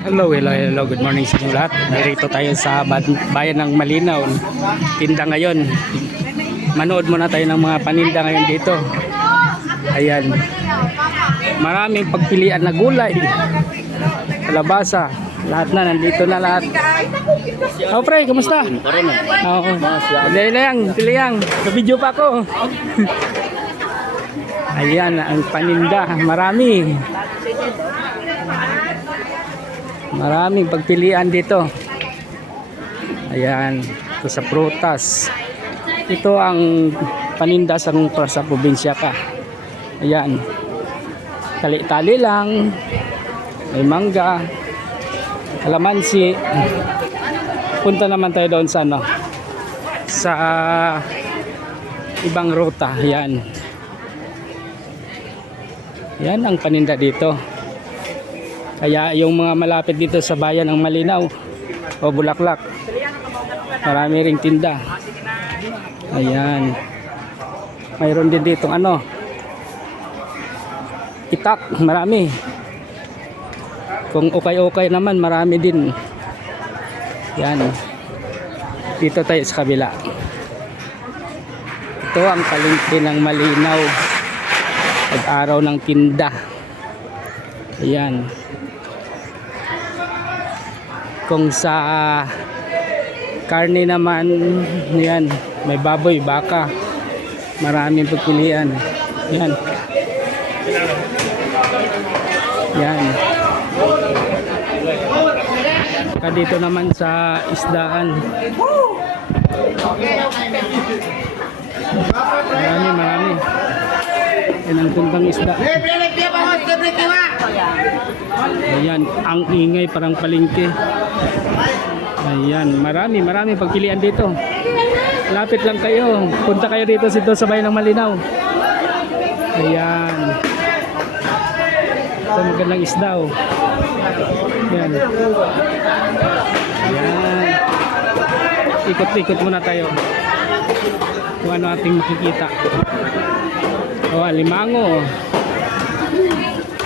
Hello, good morning sa inyo lahat. Narito tayo sa bayan ng Malinaw. Tinda ngayon. Manood muna tayo ng mga paninda ngayon dito. Ayan. Maraming pagpilian na gulay. Kalabasa. Lahat na, nandito na lahat. Oh, pre, kumusta? Oo. Pili yang. Ka-video pa ako. Ayan, ang paninda. Maraming pagpilian dito. Ayan, ito sa prutas. Ito ang paninda sa probinsya ka. Ayan. Tali-tali lang. May mangga, kalamansi. Punta naman tayo doon sa sa ibang ruta. Ayan. Yan ang paninda dito. Kaya yung mga malapit dito sa bayan ng Malinaw o Bulaklak, marami ring tinda. Ayan. Mayroon din dito itak, marami. Kung okay naman, marami din. Yan. Dito tayo sa kabila. Ito ang palengke ng Malinaw. Pag-araw ng tinda. Ayan. Kung sa karne naman, yan, may baboy, baka, maraming pagpilian. Yan. Yan. Dito naman sa isdaan. Marami. Yan ang puntang isda. Ayan, ang ingay parang palengke. Ayan, marami pagpilian dito. Lapit lang kayo. Punta kayo dito sa bayan ng Malinaw. Ayan. Ito magandang isda. Ayan. Ayan. Ikot-ikot muna tayo. Kung ano ating makikita. Alimango.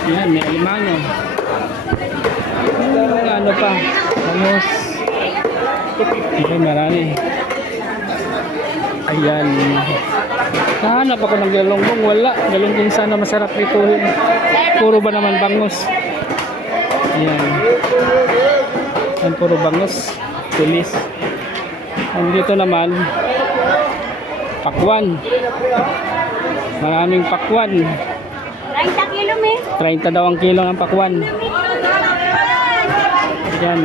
Ayan, may alimango. Ano pa? Bangus. Okay, marami. Ayan. Hanap ako ng galunggong. Wala. Galunggong sana masarap ito. Puro ba naman bangus? Ayan. Ayan, puro bangus. Tulis. Dito naman, pakwan. Maraming pakwan. 30 kilo, me. 30 daw ang kilo ng pakwan. Ayan.